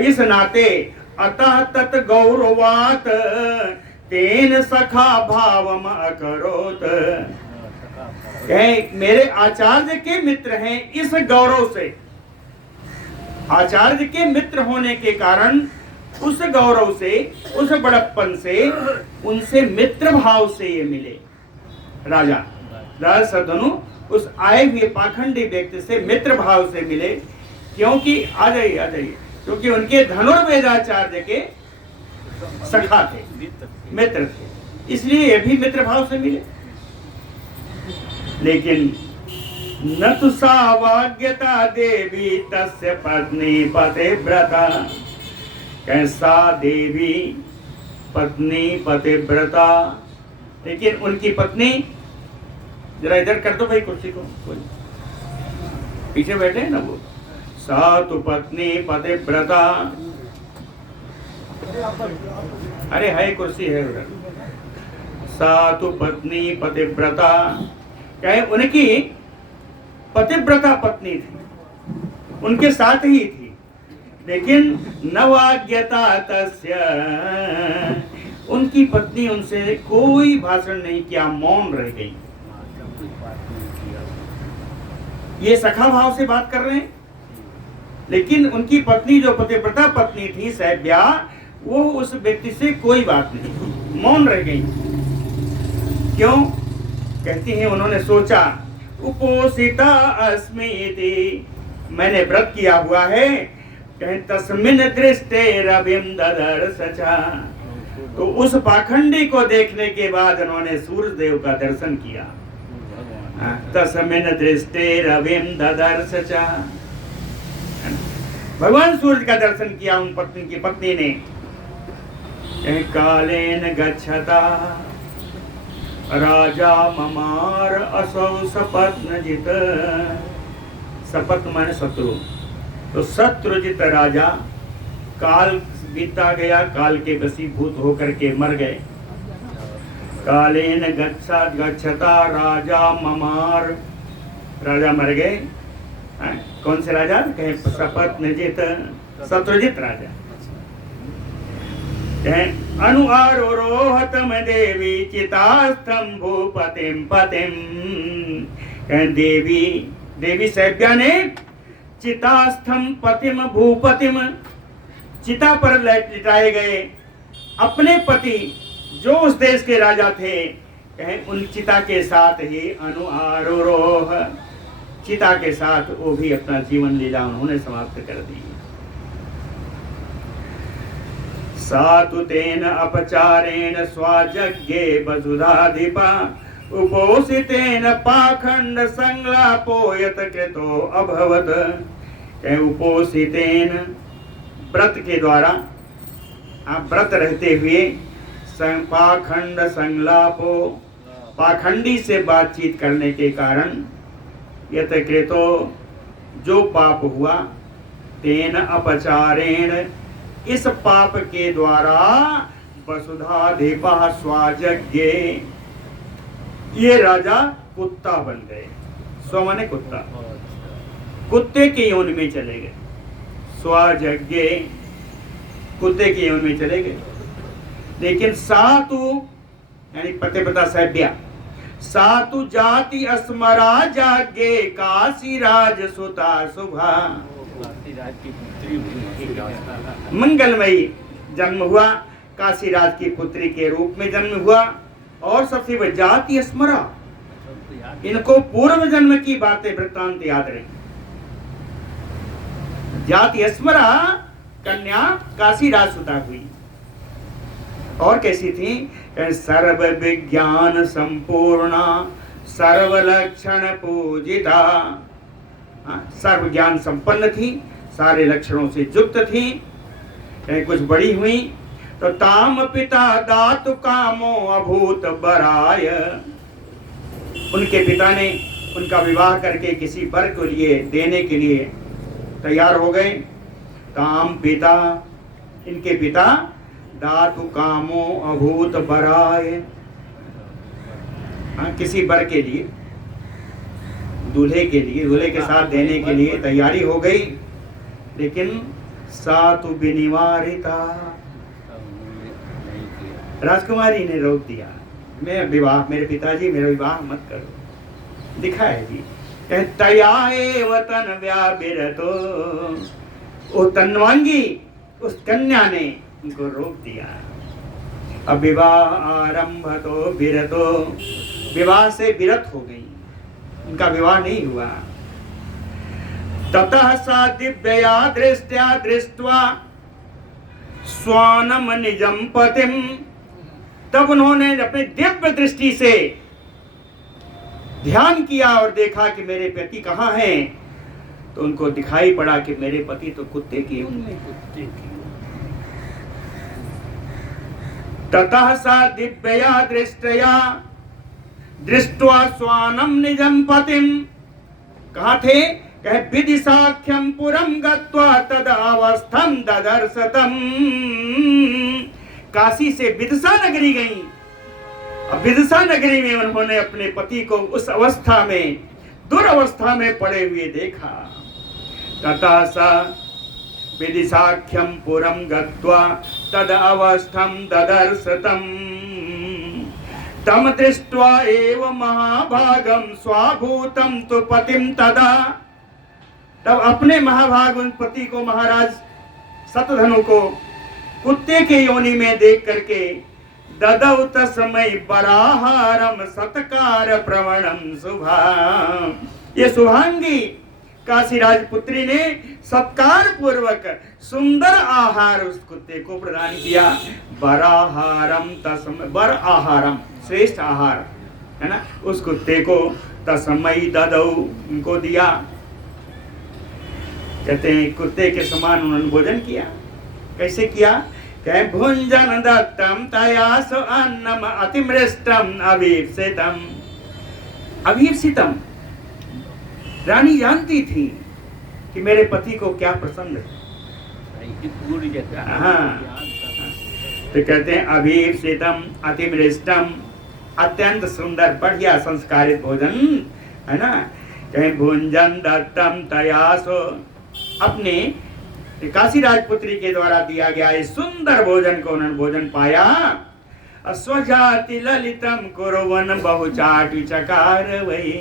इस नाते अतः तत् गौरवात तेन सखा भावम अकरोत, मेरे आचार्य के मित्र हैं, इस गौरव से, आचार्य के मित्र होने के कारण उस गौरव से, उस बड़प्पन से, उनसे मित्र भाव से ये मिले। राजा शतधनु उस आए हुए पाखंडी व्यक्ति से मित्र भाव से मिले, क्योंकि आ जाइए, क्योंकि उनके धनुर्वेदाचार्य के सखा थे, मित्र थे, इसलिए ये भी मित्र भाव से मिले। लेकिन न तो सावाग्यता देवी तस्य पत्नी पतिव्रता, कैसा देवी पत्नी पतिव्रता, लेकिन उनकी पत्नी, जरा इधर कर दो भाई कुर्सी को, पीछे बैठे हैं ना वो, सा तो पत्नी पतिव्रता, अरे है कुर्सी है उधर, सा तो पत्नी पतिव्रता, कहे उनकी पतिव्रता पत्नी थी, उनके साथ ही थी, लेकिन नवाज्ञता तस्य, उनकी पत्नी उनसे कोई भाषण नहीं किया, मौन रह गई। ये सखा भाव से बात कर रहे हैं, लेकिन उनकी पत्नी जो पतिव्रता पत्नी थी सैब्या, वो उस व्यक्ति से कोई बात नहीं, मौन रह गई। क्यों? कहती हैं उन्होंने सोचा, उपोषिता अस्मीति, मैंने व्रत किया हुआ है, कहें तस्मिन दृष्टे रविम ददर्श चा, तो उस पाखंडी को देखने के बाद उन्होंने सूर्य देव का दर्शन किया। तस्मिन दृष्टे रविम ददर्श चा, भगवान सूर्य का दर्शन किया उन पत्नी की पत्नी ने। कालेन गच्छता राजा ममार असौ सपत्नजित, सपत्न माने शत्रु, तो शत्रुजित राजा, काल बीता गया, काल के वशीभूत होकर के मर गए। कालेन गच्छता राजा ममार, राजा मर गए। कौन से राजा? कहे सपत्नजित, शत्रुजित राजा। अनुआरोहतम देवी चितास्थम भूपतिम पतिम, देवी देवी सैब्या ने चितास्थम पतिम भूपतिम, चिता पर लिटाए गए अपने पति जो उस देश के राजा थे, कहें उन चिता के साथ ही अनुआरोह, चिता के साथ वो भी अपना जीवन लीला उन्होंने समाप्त कर दी। सातु तेन अपचारेण स्वाजज्ञे वसुधाधिपा, उपोषितेन पाखंड संलापो यत कृतो अभवत, उपोषितेन व्रत के द्वारा, आप व्रत रहते हुए, पाखंड संलापो, पाखंडी से बातचीत करने के कारण, यत कृतो जो पाप हुआ, तेन अपचारेण इस पाप के द्वारा, वसुधाधिपा स्वाजज्ञ, ये राजा कुत्ता बन गए। स्व माने कुत्ता, कुत्ते के योनि में चले गए, स्वाजज्ञ कुत्ते के योनि में चले गए। लेकिन सातु यानी पतिव्रता सैब्या, सातु जाति अस्मरा जागे काशीराज सुता शुभा, मंगलमयी जन्म हुआ, काशीराज की पुत्री के रूप में जन्म हुआ। और सबसे बड़ी जाति स्मरा, इनको पूर्व जन्म की बातें वृत्तांत याद रही। जाति स्मरा कन्या काशी राजसुता हुई। और कैसी थी? सर्व विज्ञान संपूर्णा सर्व लक्षण पूजिता। सर्व ज्ञान संपन्न थी, सारे लक्षणों से युक्त थी। कुछ बड़ी हुई तो ताम पिता दातु कामो अभूत बराय। उनके पिता ने उनका विवाह करके किसी वर के लिए देने के लिए तैयार हो गए। ताम पिता, इनके पिता दातु कामो अभूत बराय, किसी वर के लिए, दूल्हे के लिए, दूल्हे के साथ देने के लिए तैयारी हो गई। लेकिन सातु विनिवारिता, राजकुमारी ने रोक दिया, मैं विवाह, मेरे पिताजी मेरा विवाह मत करो। लिखा है जी, तया एव तन व्याबिरतो, वो तन्वांगी उस कन्या ने उनको रोक दिया। अब विवाह आरंभ तो विरतो, विवाह से विरत हो गई, उनका विवाह नहीं हुआ। ततः सा दिव्यया दृष्ट्या दृष्ट्वा स्वानम निजम पतिम, तब उन्होंने अपने दिव्य दृष्टि से ध्यान किया और देखा कि मेरे पति कहाँ हैं। तो उनको दिखाई पड़ा कि मेरे पति तो कुत्ते की उनमें कुत्ते की। ततः सा दिव्यया दृष्टया दृष्ट्वा स्वानम निजम पतिम, कहाँ थे? कहे विदिशाख्यम पुरम गत्वा तद अवस्थम ददर्शतम, काशी से विदिशा नगरी गई। अब विदिशा नगरी में उन्होंने अपने पति को उस अवस्था में, दुरावस्था में पड़े हुए देखा। तथा सा विदिशाख्यम पुरम गत्वा तद अवस्थम ददर्शतम, तम दृष्ट्वा एव महाभागम स्वाभूतम तु पतिम तदा, तब अपने महाभाग उन पति को, महाराज शतधनु को कुत्ते के योनि में देख करके ददौ तस्मै बराहारम सत्कार प्रवणम शुभा, ये शुभांगी काशी राजपुत्री ने सत्कार पूर्वक सुंदर आहार उस कुत्ते को प्रदान किया। बराहारम तस्मै, बर आहारम श्रेष्ठ आहार है ना, उस कुत्ते को तस्मै ददौ, उनको दिया। कहते हैं कुत्ते के समान उन्होंने भोजन किया। कैसे किया? कहे भुंजन दत्तम तयास अन्नम अतिमृष्टम अभीप्सितम। अभीप्सितम, रानी जानती थी कि मेरे पति को क्या पसंद है। हाँ, तो कहते हैं अभीप्सितम अतिमृष्टम, अत्यंत सुंदर बढ़िया संस्कारित भोजन है ना। कहे भुंजन दत्तम तयासो, अपने काशी राजपुत्री के द्वारा दिया गया इस सुंदर भोजन को उन्होंने भोजन पाया। स्वजाति ललितम कुर्वन् बहुचाट विचकार वही,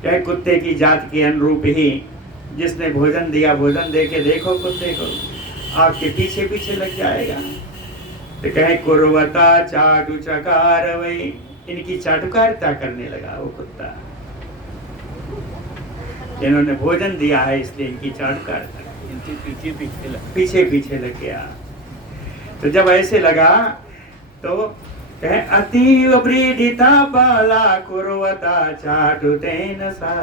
क्या कुत्ते की जात के अनुरूप ही जिसने भोजन दिया, भोजन दे के देखो कुत्ते को, आपके पीछे पीछे लग जाएगा। तो कहे कुर्वता चाटु चकार वही, इनकी चाटुकारिता करने लगा वो कुत्ता। इन्होंने भोजन दिया है इसलिए इनकी चाटुकारिता, पीछे पीछे लग गया। तो जब ऐसे लगा तो कहे अतीव व्रीडिता बाला कुर्वता चाटुतेन सा,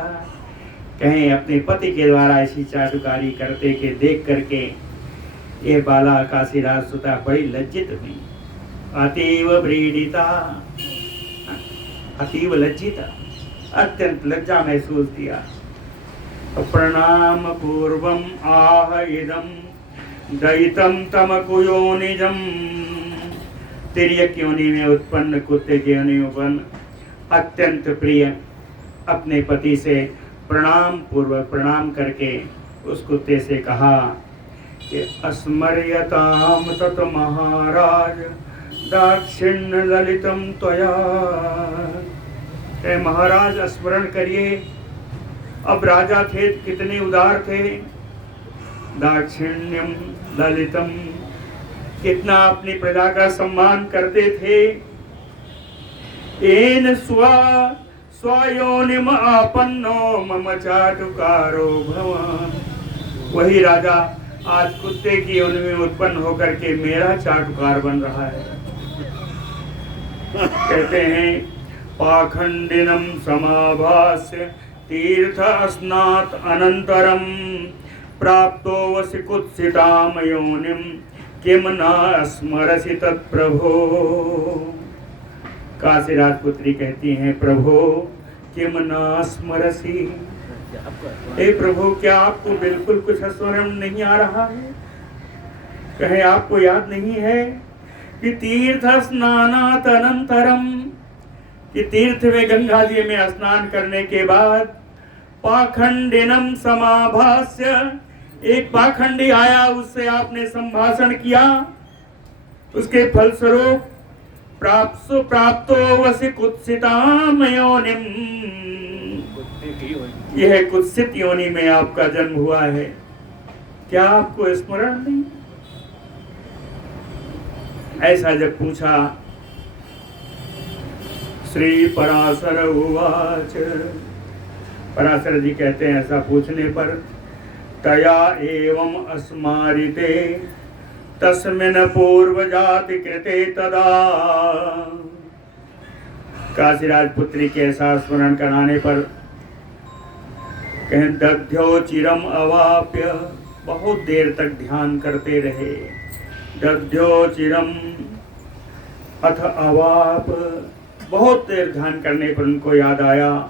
कहें अपने पति के द्वारा ऐसी चाटुकारी करते के देख करके ये बाला काशी राजसुता बड़ी लज्जित हुई। अतीव व्रीडिता, अतीव लज्जिता, अत्यंत लज्जा महसूस किया। प्रणाम पूर्वम आह इदम दयितम तमकुयोनिजम, तिर्यक योनि में उत्पन्न कुत्ते के योनि में उत्पन्न अत्यंत प्रिय अपने पति से प्रणाम पूर्वक प्रणाम करके उस कुत्ते से कहा कि अस्मर्यताम तत महाराज दाक्षिण्य ललितम त्वया, महाराज स्मरण करिए अब राजा थे कितने उदार थे, दाक्षिण्यम ललितम, कितना अपनी प्रजा का सम्मान करते थे। एन स्वयोनिम आपन्नो मम चाटुकारो भवान। वही राजा आज कुत्ते की योनि में उत्पन्न होकर के मेरा चाटुकार बन रहा है। कहते हैं पाखंडिनम समाभास्य तीर्थ स्नात अनंतरम प्राप्तो वसि कुत्सिताम योनिम किम न स्मरसि तत्प्रभो। काशी राजपुत्री कहती हैं प्रभो किम न स्मरसि, हे प्रभु क्या आपको बिल्कुल कुछ स्मरण नहीं आ रहा है? कहे आपको याद नहीं है कि तीर्थ स्नानात अनंतरम, कि तीर्थ में गंगा जी में स्नान करने के बाद पाखंडिनम समाभास्य, एक पाखंडी आया उससे आपने संभाषण किया, उसके फलस्वरूप प्राप्तो वसि कुत्सिताम योनिम, यह कुत्सित योनि में आपका जन्म हुआ है। क्या आपको स्मरण नहीं? ऐसा जब पूछा श्री पराशर उवाच, पराशर जी कहते हैं ऐसा पूछने पर तया एवं अस्मारिते तस्मिन् पूर्व जाति कृते तदा। काशी राजपुत्री के ऐसा स्मरण कराने पर कहें दध्यो चिरम अवाप्य, बहुत देर तक ध्यान करते रहे। दध्यो चिरम अथ अवाप, बहुत देर ध्यान करने पर उनको याद आया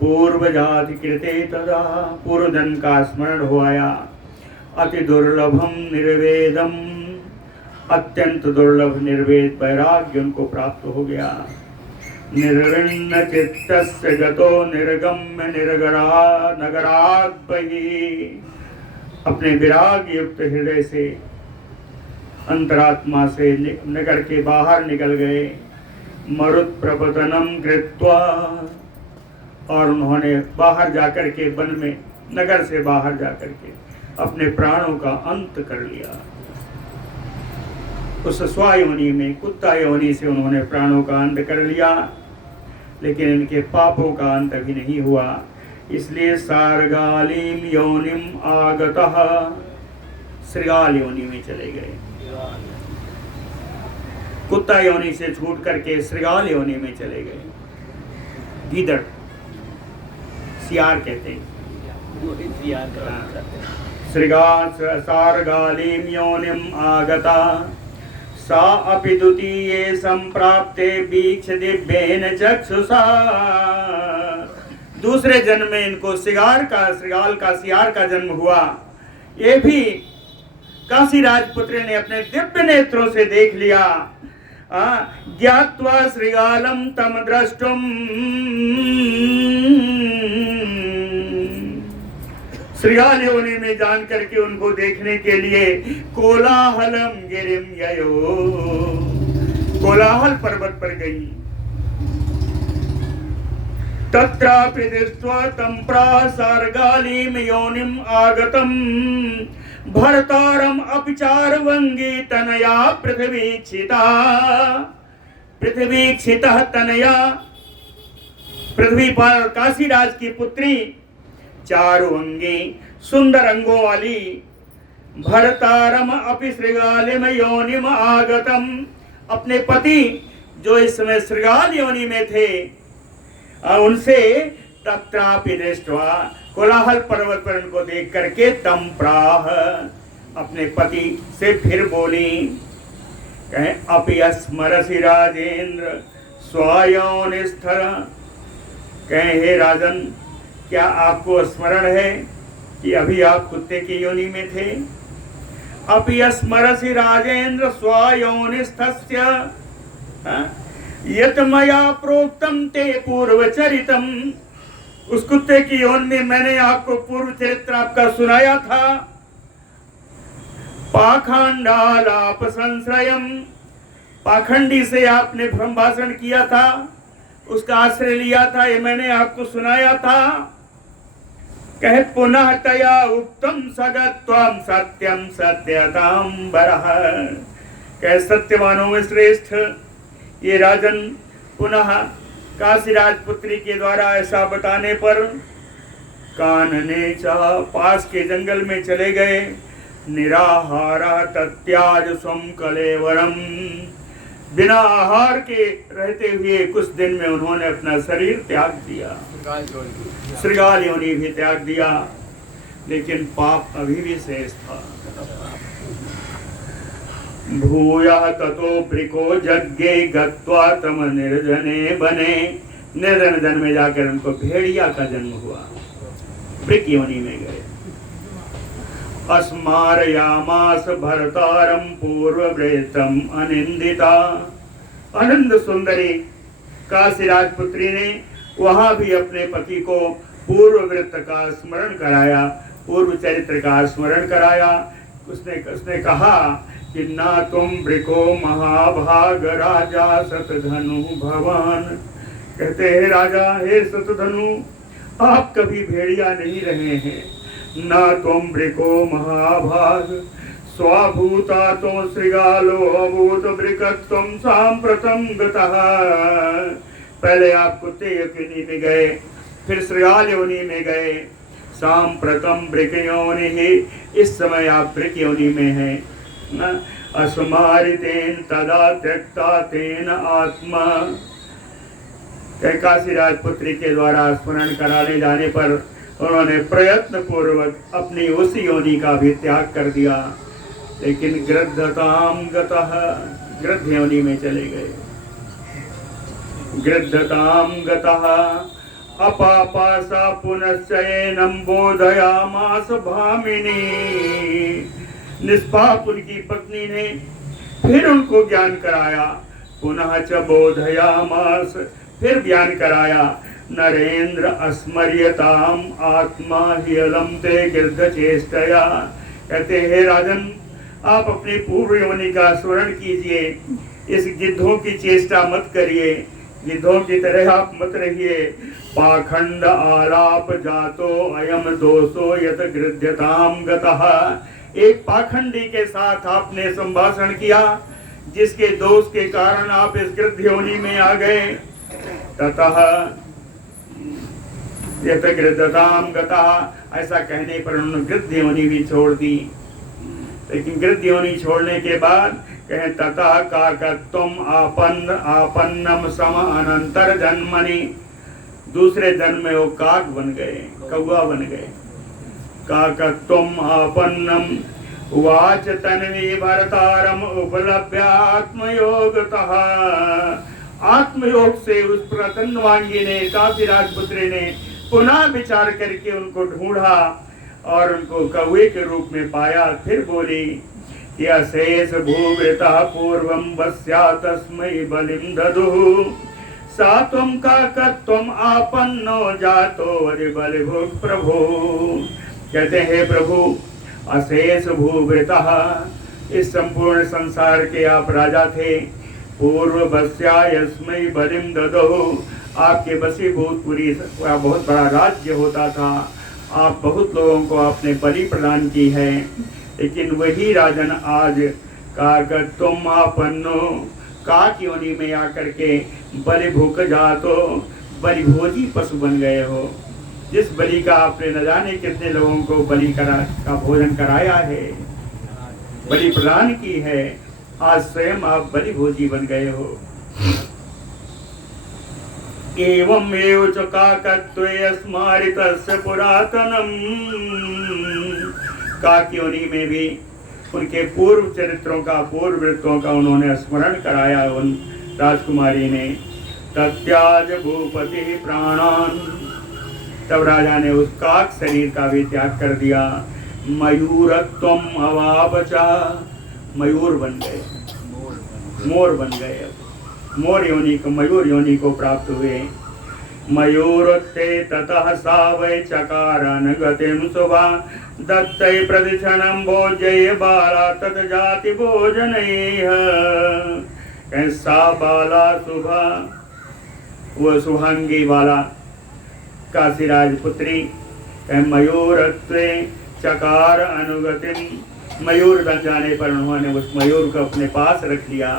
पूर्व जाति कृते तदा, पूर्व जन्म का स्मरण हो आया। अति दुर्लभम निर्वेदम, अत्यंत दुर्लभ निर्वेद वैराग्य उनको प्राप्त हो गया। निर्विण्ण चित्तस्य गतो निर्गम्य नगरात् बहि, अपने विराग युक्त हृदय से अंतरात्मा से नगर के बाहर निकल गए। मरुत प्रपतनम कृत्वा, और उन्होंने बाहर जाकर के वन में, नगर से बाहर जाकर के अपने प्राणों का अंत कर लिया। उस स्वायोनि में, कुत्ता योनि से उन्होंने प्राणों का अंत कर लिया, लेकिन इनके पापों का अंत भी नहीं हुआ। इसलिए सार्गालीम योनिम आगतः, श्रृगाल योनि में चले गए। कुत्ता योनि से छूट करके श्रृगाल योनि में चले गए। गीदड़, सियार कहते हैं। सार्गालीम योनिम आगता सा अपि द्वितीये संप्राप्ते बीक्ष दिव्येन चक्षुषा। दूसरे जन्म में इनको श्रृगाल का सियार का जन्म हुआ। ये भी काशी राजपुत्र ने अपने दिव्य नेत्रों से देख लिया। ज्ञात्वा श्रृगालम तम द्रष्टुम, श्रृगाल योनि में जान करके उनको देखने के लिए कोलाहलम गिरिम ययो, कोलाहल पर्वत पर गई। तत्रापि दृष्ट्वा तं प्रासार्गालीम योनिम आगतम भर्तारम अपचारवंगी तनया पृथ्वीक्षिता। पृथ्वीक्षितः तनया, पृथ्वी पर काशीराज की पुत्री, चारु अंगी, सुंदर अंगों वाली। भरतारम अपि श्रृगालिम योनिम आगतम, अपने पति जो इस समय श्रृगाल योनि में थे उनसे तत्रापि दृष्ट्वा, कोलाहल पर्वत पर उनको देख करके तम प्राह, अपने पति से फिर बोली, कहे अपि स्मरसि राजेंद्र स्वयोनिस्थर, कहे हे राजन क्या आपको स्मरण है कि अभी आप कुत्ते की योनि में थे? अपि स्मरसि राजेंद्र स्वयोनिस्थस्य यत् मया प्रोक्तम ते पूर्वचरितम, उस कुत्ते की योनि में मैंने आपको पूर्व चरित्र आपका सुनाया था। पाखंडालाप संश्रयम, पाखंडी से आपने संभाषण किया था, उसका आश्रय लिया था, ये मैंने आपको सुनाया था। कहे पुनः तया उक्तम सगत्वम सत्यम सत्यताम बरह, कहे सत्यवानों में श्रेष्ठ ये राजन पुनः काशी राजपुत्री के द्वारा ऐसा बताने पर कानने चाह पास के जंगल में चले गए। निराहारा तत्याज स्वम कलेवरम, बिना आहार के रहते हुए कुछ दिन में उन्होंने अपना शरीर त्याग दिया, श्रृगाल योनि भी त्याग दिया, लेकिन पाप अभी भी शेष था। भूया ततो ब्रिको जग्गे गत्वा तम निर्जने बने, निर्जन जन में जाकर उनको भेड़िया का जन्म हुआ, ब्रिक योनि में गए। अस्मारयामास भरतारम पूर्ववृतम अनिंदिता, आनंद सुंदरी काशी राजपुत्री ने वहां भी अपने पति को पूर्व वृत्त का स्मरण कराया, पूर्व चरित्र का स्मरण कराया। उसने कहा कि ना तुम ब्रिको महाभाग राजा सतधनु भवन, कहते हैं राजा हे सतधनु, आप कभी भेड़िया नहीं रहे हैं। न तुम ब्रिको महाभाग स्वाभूता तो श्रृगालो अभूत ब्रिकत्वम सांप्रतम गतः, पहले आप कुत्ते योनि में गए, फिर श्रृगाल योनि में गए, सांप्रतम ब्रिक योनि ही, इस समय आप ब्रिक योनि में हैं। अस्मारितेन तदा त्यक्ता तेन आत्मा, काशी राजपुत्री के द्वारा स्मरण कराने जाने पर उन्होंने प्रयत्न पूर्वक अपनी उसी योनि का भी त्याग कर दिया, लेकिन गृद्धताम गतः, गृध्ध योनि में चले गए। गृद्धताम गतः अपापासा पुनश्चयनम बोधयामास भामिनी, निष्पाप उनकी पत्नी ने फिर उनको ज्ञान कराया, पुनः च बोधयामास, फिर ज्ञान कराया। नरेंद्र अस्मर्यताम आत्मा ही अलम ते गिरध चेष्टया, कहते हैं राजन आप अपनी पूर्व योनि का स्मरण कीजिए, इस गिद्धों की चेष्टा मत करिए, गिद्धों की तरह आप मत रहिए। पाखंड आलाप जातो अयम दोषो यत गृध्यताम गतः, एक पाखंडी के साथ आपने संभाषण किया जिसके दोष के कारण आप इस गृध्ध योनि में आ गए। ततः यत गृद्धताम गतः, ऐसा कहने पर उन्होंने गृध्ध योनि भी छोड़ दी, लेकिन गृध्ध योनि छोड़ने के बाद कहें ततः काकत्वम आपन्नम सम अनंतर जन्मनि, दूसरे जन्म में वो काक बन गए, कौवा बन गए। काकत्वम आपन्नम वाच तन्वी भरतारम उपलभ्य आत्मयोगतः, आत्मयोग से उस प्रतन्वांगी ने, काशी राजपुत्री ने पुनः विचार करके उनको ढूंढा और उनको कौवे के रूप में पाया। फिर बोली कि अशेष भूवृता पूर्वम वस्या तस्मै बलिम ददुः, सा त्वं काकत्वम आपन्नो जातो वरि बलिभुक् प्रभु, कहते हैं प्रभु अशेष भूवृता, इस संपूर्ण संसार के आप राजा थे। पूर्व वस्या यस्मै बलिम ददुः, आपके वशीभूतपुरी का बहुत बड़ा राज्य होता था, आप बहुत लोगों को आपने बलि प्रदान की है, लेकिन वही राजन आज काकत्वम आपन्नो, काक योनि में आकर के बलि भूख जातो, बलिभोजी पशु बन गए हो। जिस बलि का आपने न जाने कितने लोगों को बलि का भोजन कराया है, बलि प्रदान की है, आज स्वयं आप बलिभोजी बन गए हो। एवं एव च काकत्वे स्मारितस्य पुरातनम, काक योनि में भी उनके पूर्व चरित्रों का, पूर्व वृत्तों का उन्होंने स्मरण कराया उन राजकुमारी ने। तत्याज भूपति प्राणान, तब राजा ने उस काक शरीर का भी त्याग कर दिया। मयूरत्वम अवापचा, मयूर बन गए, मोर बन गए, अब मोर योनि को, मयूर योनि को प्राप्त हुए। मयूरत्ते ततः सा वै चकारन गतिम शुभा, दत्तै प्रतिक्षणं भोज्य बाला तत जाति भोजनैः, सा बाला शुभा, वो सुहांगी बाला काशी राजपुत्री, मयूरत्वे चकार अनुगतिम, मयूर बन जाने पर उन्होंने उस मयूर को अपने पास रख लिया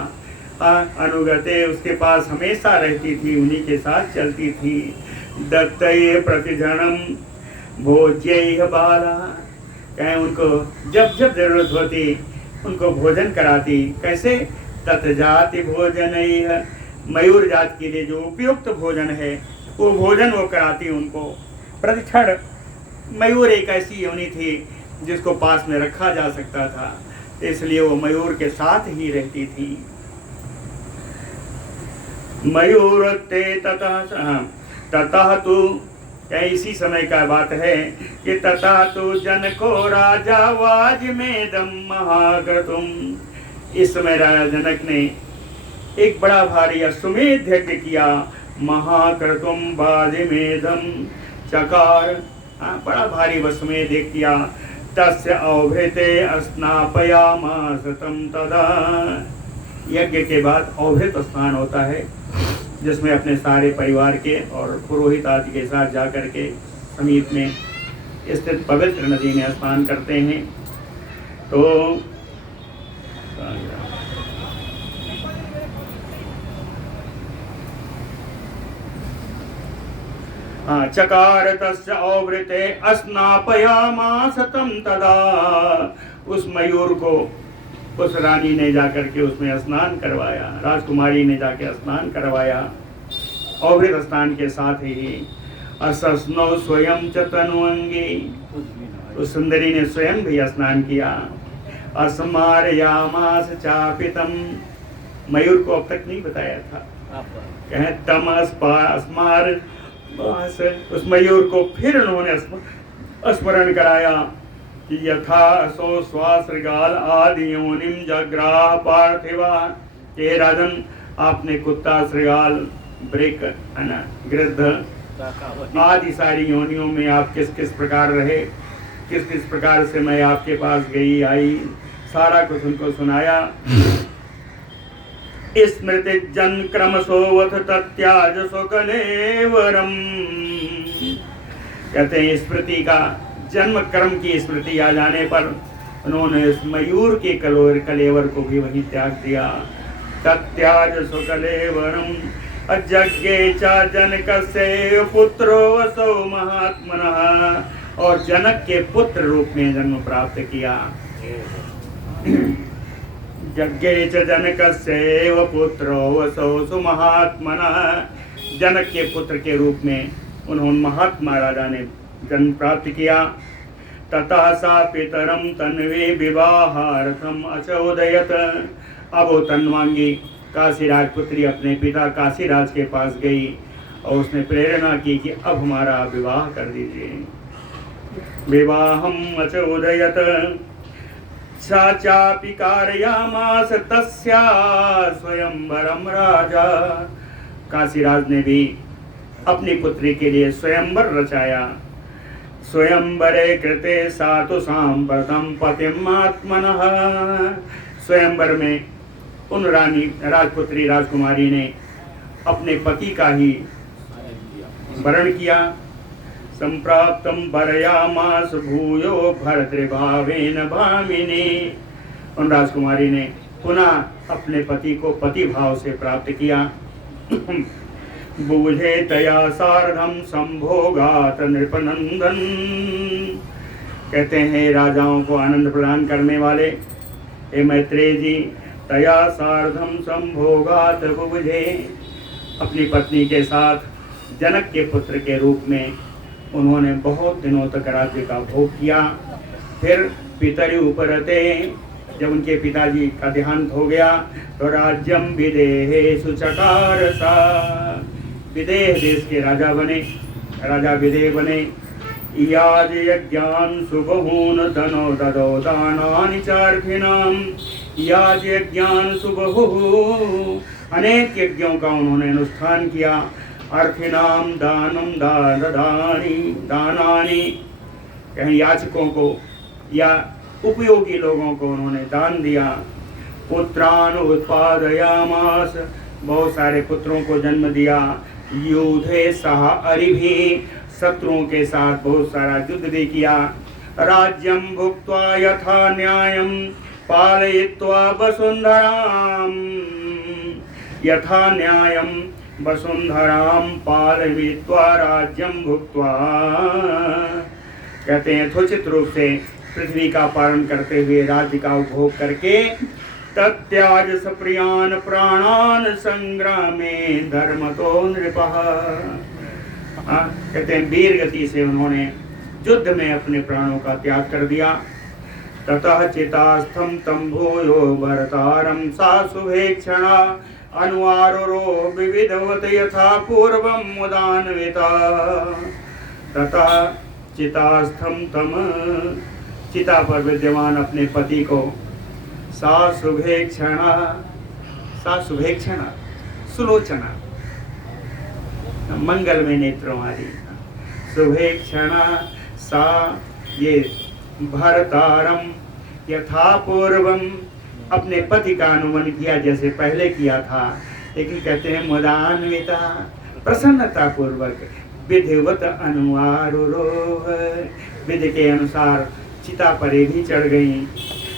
अनुगते, उसके पास हमेशा रहती थी, उन्हीं के साथ चलती थी। दत्तये प्रतिजनम भोज्य बाला, कहें उनको जब जब जरूरत होती उनको भोजन कराती। कैसे? तत्जाति भोजन, मयूर जात के लिए जो उपयुक्त भोजन है वो भोजन वो कराती उनको प्रतिक्षण। मयूर एक ऐसी योनि थी जिसको पास में रखा जा सकता था, इसलिए वो मयूर के साथ ही रहती थी। मयूर ते ततः तू, इसी समय का बात है कि तथा तो जन को राजा वाज में दम महाक्रतुम। इस समय राजा जनक ने एक बड़ा भारी अश्वमेध यज्ञ किया। महाक्रतुम वाज में दम चकार, बड़ा भारी अश्वमेध यज्ञ किया। तस्य अवभृते स्नापयामास तम तदा। यज्ञ के बाद अवभृत स्नान होता है, जिसमें अपने सारे परिवार के और पुरोहित आदि के साथ जाकर के समीप में स्थित पवित्र नदी में स्नान करते हैं। तो चकार तस्य अवृते स्नापयामास तम तदा। उस मयूर को उस रानी ने जाकर के उसमें स्नान करवाया, राजकुमारी ने जाके स्नान करवाया। अवृत स्नान के साथ ही असस्नो स्वयं च तनुअंगी, उस सुंदरी ने स्वयं भी स्नान किया। अस्मारयामास चापितम, मयूर को अब तक नहीं बताया था, कहें तम अस्मार, उस मयूर को फिर उन्होंने स्मरण कराया कि यथा असो स्वासृगाल आदि योनिम जग्राह पार्थिवा। हे राजन, आपने कुत्ता, श्रृगाल, ब्रेक, है ना, गिरध आदि सारी योनियों में आप किस किस प्रकार रहे, किस किस प्रकार से मैं आपके पास गई आई, सारा कुछ उनको सुनाया। स्मृति जन क्रमशोवथ तत्याज सुकलेवरम, कहते हैं स्मृति का, जन्म कर्म की स्मृति आ जाने पर उन्होंने इस मयूर के कलेवर को भी वहीं त्याग दिया। तत्याज सुकलेवरम अजज्ञे च जनकस्य पुत्रो वसो महात्मनः, और जनक के पुत्र रूप में जन्म प्राप्त किया। यज्ञे च जनकस्य पुत्रो वसो सुमहात्मनः, जनक के पुत्र के रूप में उन्होंने महात्मा राजा ने जन्म प्राप्त किया। ततः सा पितरम तन्वे विवाहार्थम अचोदयत, अब वो तन्वांगी काशीराज पुत्री अपने पिता काशीराज के पास गई और उसने प्रेरणा की कि अब हमारा विवाह कर दीजिए। विवाहम अचोदयत सा चापि कारयामास तस्या स्वयंवरम राजा, काशीराज ने भी अपनी पुत्री के लिए स्वयंवर रचाया। स्वयंवरे कृते सातु सांप्रतम पतिम आत्मनः, स्वयंवर में उन रानी राजपुत्री राजकुमारी ने अपने पति का ही वरण किया। संप्राप्तम वरयामास भूयो भर्तृभावेन भामिनी, उन राजकुमारी ने पुनः अपने पति को पति भाव से प्राप्त किया। बूझे तया सार्धम संभोगात नृपनंदन, कहते हैं राजाओं को आनंद प्रदान करने वाले हे मैत्रेय जी, तया सार्धम संभोगात बुझे, अपनी पत्नी के साथ जनक के पुत्र के रूप में उन्होंने बहुत दिनों तक राज्य का भोग किया। फिर पितरि उपरते, जब उनके पिताजी का देहांत हो गया तो राज्यम विदेह सुचकार सा, विदेह देश के राजा बने, राजा विदेह बने। याज यज्ञान सुबहून धनो ददो दानानि चार्थिनाम, याज यज्ञान सुबहू, अनेक यज्ञों का उन्होंने अनुष्ठान किया। अर्थिनाम दानम दादानी दानानि, कहीं याचकों को या उपयोगी लोगों को उन्होंने दान दिया। पुत्रान उत्पादयामास, बहुत सारे पुत्रों को जन्म दिया। युद्धे सह अरिभि, शत्रुओं के साथ बहुत सारा युद्ध भी किया। राज्यम भुक्त्वा यथा न्यायम पालयित्वा वसुंधराम, यथा न्यायम वसुंधराम पालयित्वा राज्यम भुक्त्वा। कहते हैं यथोचित रूप से पृथ्वी का पालन करते हुए राज्य का उपभोग करके तत्याज सप्रियान प्राणान संग्रामे धर्मतो नृपः। कहते हैं वीर गति से उन्होंने युद्ध में अपने प्राणों का त्याग कर दिया। ततः चितास्थम तम भूयो भरतारम सा शुभेक्षणा अनुवारो विविधवत यथा पूर्वम मुदान्विता। ततः चितास्थम तम, चिता पर विद्यमान अपने पति को सा शुभेक्षणा, सा शुभेक्षणा सुलोचना मंगल में नेत्रों वाली शुभेक्षणा सा, ये भरतारम यथा पूर्वम, अपने पति का अनुमन किया जैसे पहले किया था, लेकिन कहते हैं मुदान्विता, प्रसन्नता पूर्वक विधिवत अनुवारोह, विधि के अनुसार चिता पर भी चढ़ गई।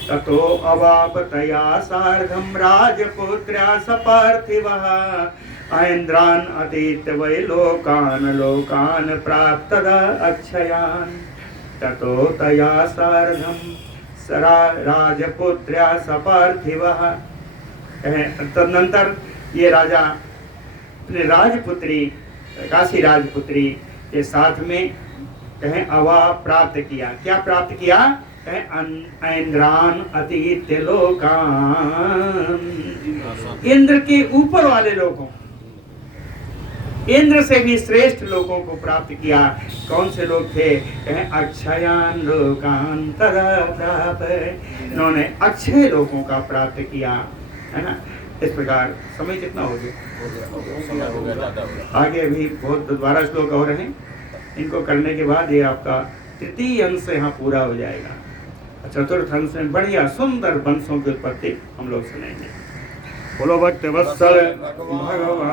ततो अवापतया सार्धम राजपुत्र्या सपार्थिवः ऐन्द्रान अतीत वै लोकान लोकान प्राप्त अक्षयान। ततो तया सार्धम राजपुत्र्या सपार्थिवः। तदनंतर ये राजा अपने राजपुत्री, काशी राजपुत्री के साथ में कहें अवा प्राप्त किया। क्या प्राप्त किया? कहें ऐन्द्रान अतीत लोकान, इंद्र के ऊपर वाले लोगों, इंद्र से भी श्रेष्ठ लोगों को प्राप्त किया। कौन से लोग थे? कहें अक्षयान लोकान तदा प्राप्त, इन्होंने अक्षय लोगों का प्राप्त किया, है ना। इस प्रकार समय कितना हो गया? आगे अभी बहुत 12 श्लोक और हैं, इनको करने के बाद ये आपका तृतीय अंश यहाँ पूरा हो जाएगा। चतुर्थ अंश में बढ़िया सुंदर वंशों की उत्पत्ति हम लोग सुनेंगे। बोलो भक्त वत्सल भगवान।